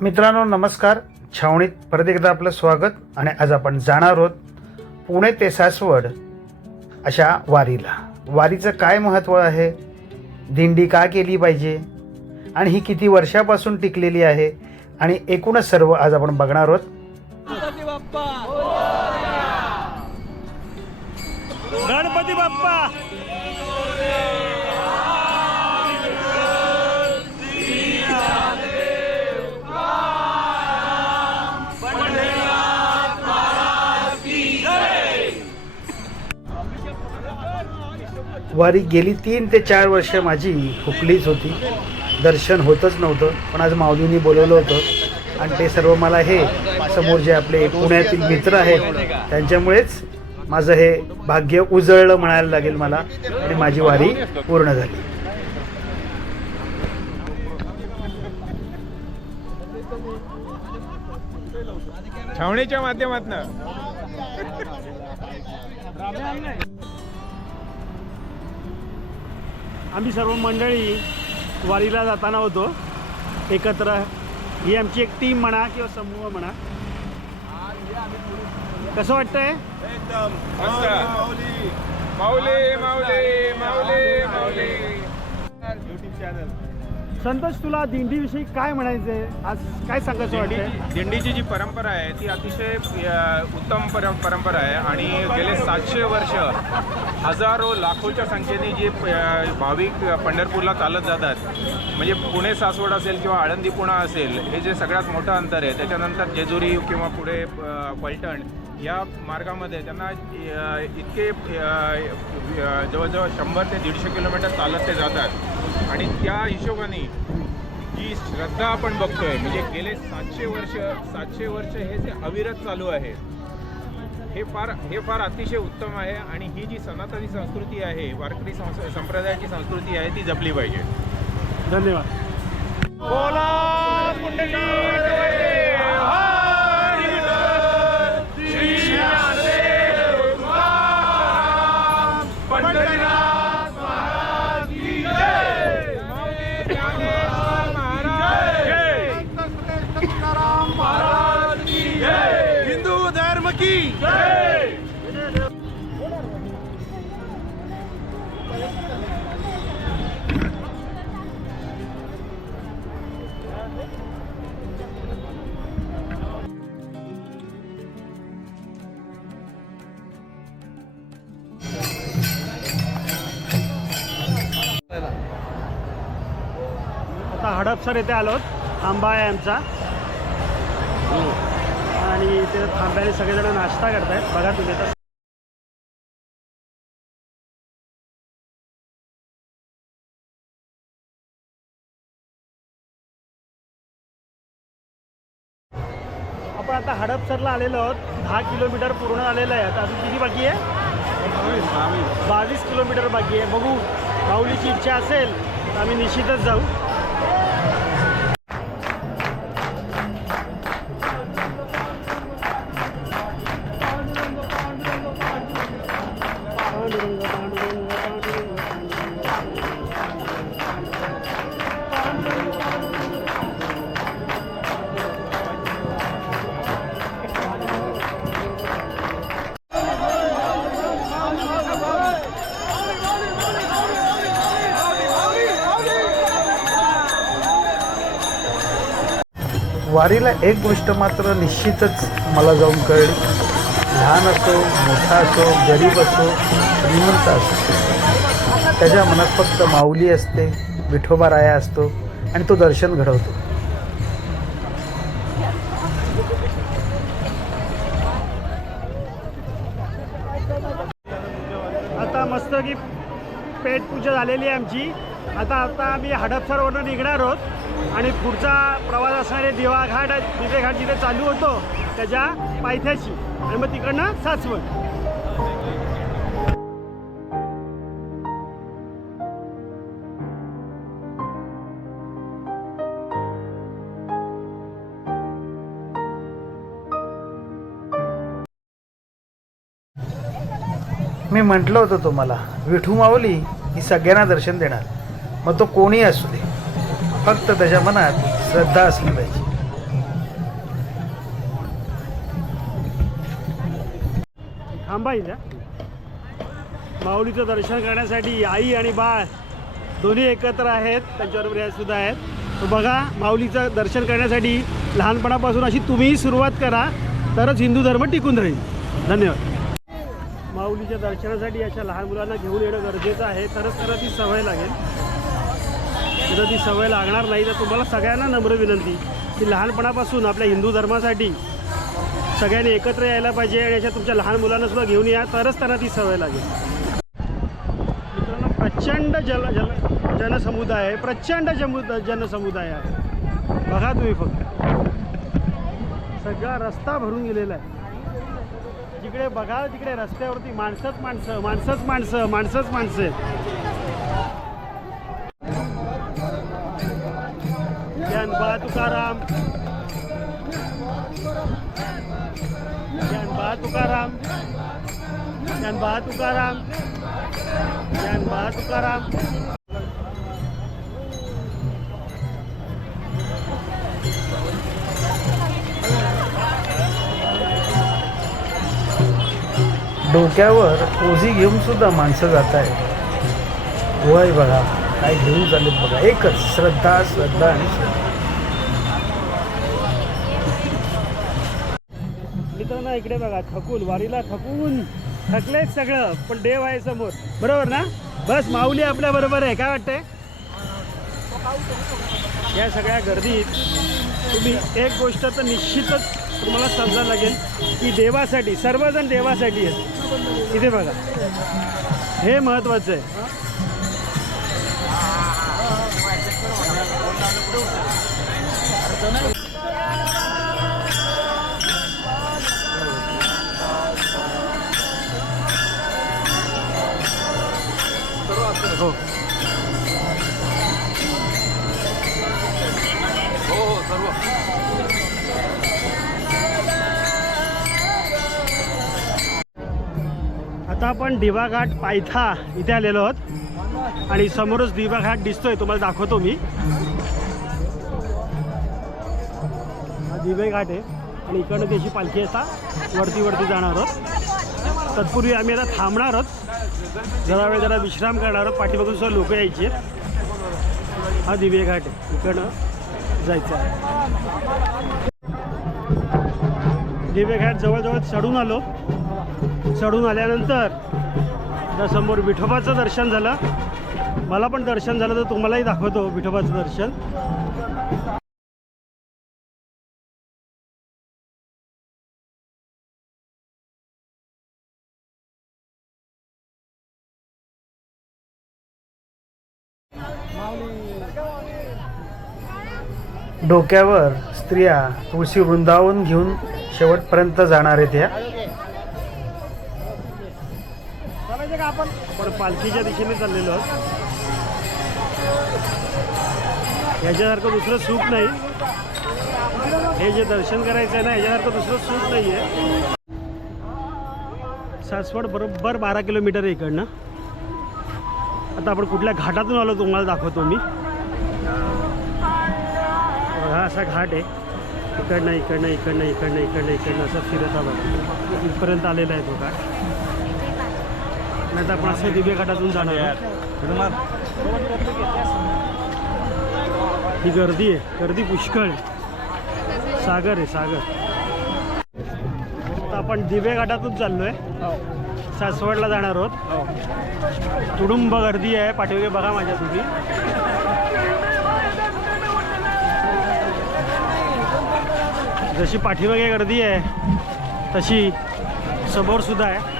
मित्रांनो नमस्कार. छावणीत परत एकदा आपलं स्वागत आणि आज आपण जाणार आहोत पुणे ते सासवड अशा वारीला. वारीचं काय महत्त्व आहे? दिंडी का केली पाहिजे? आणि ही किती वर्षापासून टिकलेली आहे? आणि एकूणच सर्व आज आपण बघणार आहोत. वारी गेली तीन ते चार वर्ष माझी हुकलीच होती. दर्शन होतच नव्हतं. पण आज माऊलींनी बोलवलं होतं. आणि ते सर्व मला हे समोर जे आपले पुण्यातील मित्र आहेत त्यांच्यामुळेच माझं हे भाग्य उजळलं म्हणायला लागेल मला आणि माझी वारी पूर्ण झाली. छावणीच्या माध्यमातून. आम्ही सर्व मंडळी वारीला जाताना होतो. एकत्र. ही आमची एक टीम म्हणा किंवा समूह म्हणा. कसं वाटतंय? माऊली माऊली. माऊली माऊली युट्यूब चॅनल संतोष तुला दिंडीविषयी काय म्हणायचंय? आज काय सांगायचं वाटतंय? दिंडीची दिंडीची जी परंपरा आहे ती अतिशय अ, उत्तम पर परंपरा आहे. आणि गेले सातशे वर्ष हजारो लाखोच्या संख्येने जे अ, भाविक पंढरपूरला चालत जातात म्हणजे पुणे सासवड असेल किंवा आळंदी पुणा असेल हे जे सगळ्यात मोठं अंतर आहे त्याच्यानंतर जेजुरी किंवा पुढे अ, फलटण या मार्गामध्ये त्यांना इतके जवळजवळ शंभर ते दीडशे किलोमीटर चालत ते जातात. आणि त्या हिशोबाने जी श्रद्धा आपण बघतोय. म्हणजे गेले सातशे वर्ष सातशे वर्ष हे जे अविरत चालू आहे हे फार हे फार अतिशय उत्तम आहे. आणि ही जी सनातनी संस्कृती आहे वारकरी संप्रदायाची संस्कृती आहे ती जपली पाहिजे. धन्यवाद. बोला आता हडपसर येथे आलोत थांबा आहे आमचा. आणि ते थांब्याने सगळेजण नाश्ता करतायत. बघा तुम्ही आता आपण आता हडपसरला आलेलो आहोत. दहा किलोमीटर पूर्ण आलेलं आहे. आता अजून किती बाकी आहे? बावीस. किलोमीटर बाकी आहे. बघू. माऊलीची इच्छा असेल तर आम्ही निश्चितच जाऊ. वारीला एक गोष्ट मात्र निश्चितच मला जाऊन कळली. लहान असो मोठा असो गरीब असो श्रीमंत असो. त्याच्या मनात फक्त माऊली असते विठोबा राया असतो आणि तो दर्शन घडवतो. आता मस्त की पेट पूजा झालेली आहे आमची. आता आता आम्ही हडपसरवरून निघणार आहोत. आणि पुढचा प्रवास असणारे दिवा घाट दिवे घाट जिथे चालू होतो त्याच्या पायथ्याशी. आणि मग तिकडनं सासवड. मी म्हटलं होतं तुम्हाला विठू माऊली ही सगळ्यांना दर्शन देणार. मग तो कोणी असू दे. फक्त त्याच्या मनात श्रद्धा असली पाहिजे. माऊलीचं दर्शन करण्यासाठी आई आणि बाळ दोन्ही एकत्र आहेत त्यांच्याबरोबर या सुद्धा आहेत. तर बघा माऊलीचं दर्शन करण्यासाठी लहानपणापासून अशी तुम्हीही सुरुवात करा तरच हिंदू धर्म टिकून राहील. धन्यवाद. माऊलीच्या दर्शनासाठी अशा लहान मुलांना घेऊन येणं गरजेचं आहे तरच तर ती सवय लागेल. जर ती सवय लागणार नाही तर तुम्हाला सगळ्यांना नम्र विनंती की लहानपणापासून आपल्या हिंदू धर्मासाठी सगळ्यांनी एकत्र यायला पाहिजे आणि अशा तुमच्या लहान मुलांना सुद्धा घेऊन या तरच त्यांना ती सवय लागेल. मित्रांनो प्रचंड जल जल जनसमुदाय आहे प्रचंड जमु जनसमुदाय आहे. बघा तुम्ही फक्त. सगळा रस्ता भरून गेलेला आहे. जिकडे बघा तिकडे रस्त्यावरती माणसंच माणसं माणसंच माणसं माणसंच माणसं तुकाराम. ज्ञान बा तुकाराम. ज्ञान बा तुकाराम. ज्ञान बा तुकाराम. डोक्यावर ओझी घेऊन सुद्धा माणसं जात आहेत. वय बघा काय घेऊन चाललेत बघा. एकच श्रद्धा श्रद्धा आणि श्रद्धा. इकडे बघा थकून वारीला थकून थकलेच सगळं पण देव आहे समोर. बरोबर ना? बस माऊली आपल्या बरोबर आहे काय वाटतंय? या सगळ्या गर्दीत तुम्ही एक गोष्ट तर निश्चितच तुम्हाला समजायला लागेल की देवासाठी सर्वजण देवासाठी आहेत. इथे बघा. हे महत्त्वाचं आहे. हो. हो आता आपण दिवा घाट पायथा इथे आलेलो आहोत. आणि समोरच दिवा घाट दिसतोय तुम्हाला दाखवतो मी. हा दिवे घाट आहे. आणि इकडनं त्याची पालखी आता वरती वरती जाणार आहोत. तत्पूर्वी आम्ही आता थांबणार आहोत. जरा वेळ जरा विश्राम करणार पाठीमागून सुद्धा लोक यायची हा दिवे घाट इकडं इकडनं जायचं आहे. दिवे घाट जवळजवळ चढून आलो. चढून आल्यानंतर त्या समोर विठोबाचं दर्शन झालं. मला पण दर्शन झालं तर तुम्हालाही दाखवतो विठोबाचं दर्शन. डोक्यावर स्त्रिया तुळशी वृंदावन घेऊन शेवटपर्यंत जाणार आहेत ह्या. का आपण? पालखीच्या दिशेने चाललेलो आहोत. याच्यासारखं दुसरं सुख नाही. हे जे दर्शन करायचं आहे ना याच्यासारखं दुसरं सुख नाही आहे सासवड बरोबर बारा किलोमीटर आहे इकडनं. आता आपण कुठल्या घाटातून आलो तुम्हाला दाखवतो मी. असा घाट आहे. इकडनं इकडनं इकडनं इकडनं इकडनं इकडनं असं फिरत आहोत इथपर्यंत आलेला आहे तो घाट. नाही तर आपण असं दिव्य घाटातून जाणार. ही गर्दी आहे. गर्दी पुष्कळ आहे. सागर आहे सागर. आपण दिवे घाटातून चाललोय. सासवडला जाणार आहोत. तुडुंब गर्दी आहे. पाठीमागे बघा माझ्या तुम्ही जशी पाठीमागे गर्दी आहे तशी समोर सुद्धा आहे.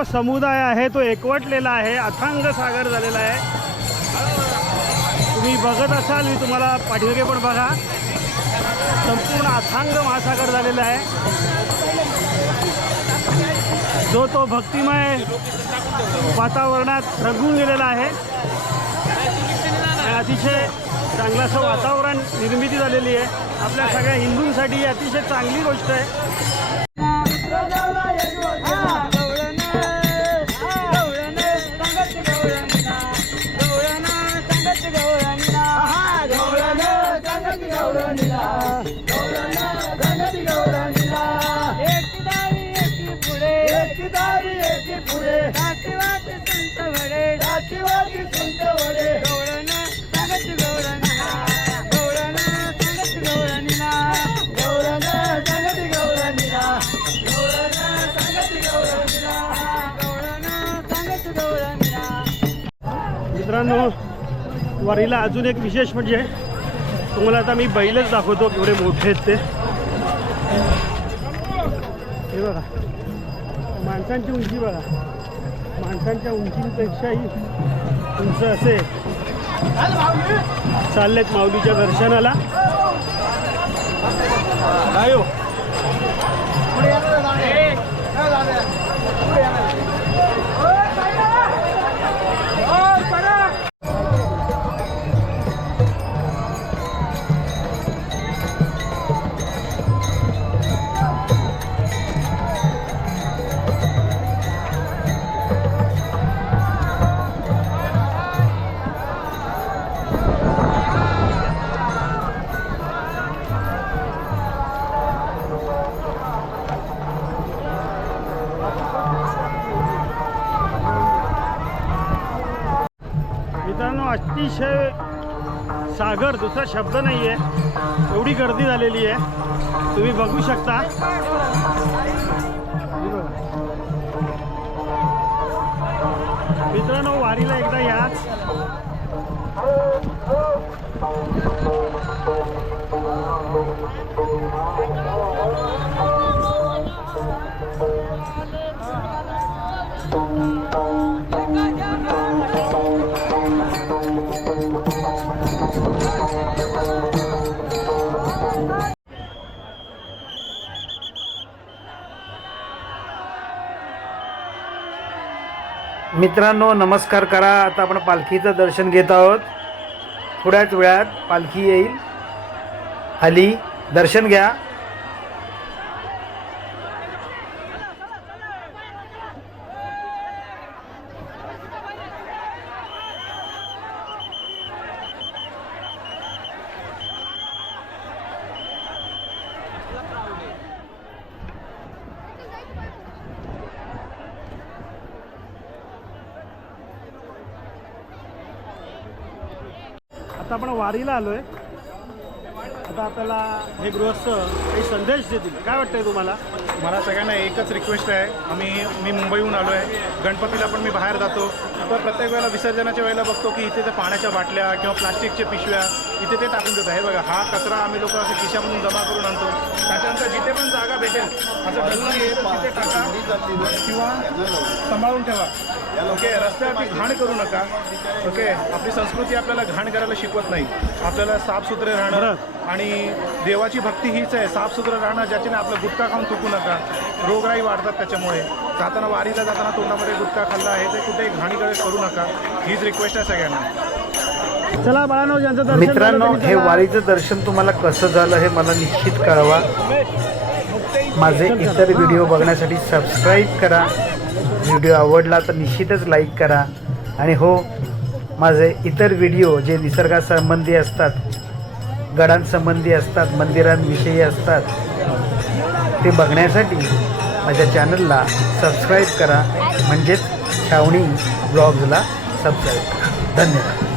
सर्व समुदाय आहे तो एकवटलेला आहे अथांग सागर झालेला आहे. तुम्ही बघत असाल मी तुम्हाला पाठीमागे पण बघा. संपूर्ण अथांग महासागर झालेला आहे. जो तो भक्तिमय वातावरणात रंगून गेलेला आहे. अतिशय चांगलं असं वातावरण निर्मिती झालेली आहे. आपल्या सगळ्या हिंदूंसाठी ही अतिशय चांगली गोष्ट आहे. मित्रांनो वारीला अजून एक विशेष म्हणजे तुम्हाला आता मी बैलच दाखवतो केवढे मोठे आहेत ते. हे बघा माणसांची उंची बघा. माणसांच्या उंचीपेक्षाही तुमचं असे चाललेत माऊलीच्या दर्शनाला. सागर दुसरा शब्द नाही आहे एवढी गर्दी झालेली आहे. तुम्ही बघू शकता. मित्रांनो वारीला एकदा याच. मित्रांनो नमस्कार करा. आता आपण पालखीचं दर्शन घेत आहोत. थोड्याच वेळात पालखी येईल. आली दर्शन घ्या. आता आपण वारीला आलोय. आता आपल्याला हे गृहस्थ काही संदेश देतील. काय वाटतंय तुम्हाला? मला सगळ्यांना एकच रिक्वेस्ट आहे. आम्ही मी मुंबईहून आलो आहे गणपतीला पण मी बाहेर जातो. तर प्रत्येक वेळेला विसर्जनाच्या वेळेला बघतो की इथे ते पाण्याच्या बाटल्या किंवा प्लास्टिकच्या पिशव्या इथे ते टाकून देतात हे बघा हा कचरा आम्ही लोक असं खिशामधून जमा करून आणतो. त्याच्यानंतर जिथे पण जागा भेटेल असं डस्टबिन तिथे टाका किंवा सांभाळून ठेवा. ओके रस्त्यावरती घाण करू नका. ओके? आपली संस्कृती आपल्याला घाण करायला शिकवत नाही. आपल्याला साफसुथरे राहणं आणि देवाची भक्ती हीच आहे. साफसुथरं राहणं ज्याच्याने आपलं गुटखा खाऊन चुकू नका. रोगराई वाढतात त्याच्यामुळे. जाताना वारीला जाताना तोंडामध्ये गुटखा खाल्ला आहे ते कुठे घाणीकडे करू नका. हीच रिक्वेस्ट आहे सगळ्यांना. चला बाळांनो मित्रांनो हे. वारीचं दर्शन तुम्हाला कसं झालं हे मला निश्चित कळवा. माझे इतर व्हिडिओ बघण्यासाठी सबस्क्राईब करा. व्हिडिओ आवडला तर निश्चितच लाईक करा. आणि हो माझे इतर व्हिडिओ जे निसर्गासंबंधी असतात गडांसंबंधी असतात मंदिरांविषयी असतात ते बघण्यासाठी माझ्या चॅनलला सबस्क्राईब करा. म्हणजेच छावणी ब्लॉग्सला सबस्क्राईब करा. धन्यवाद.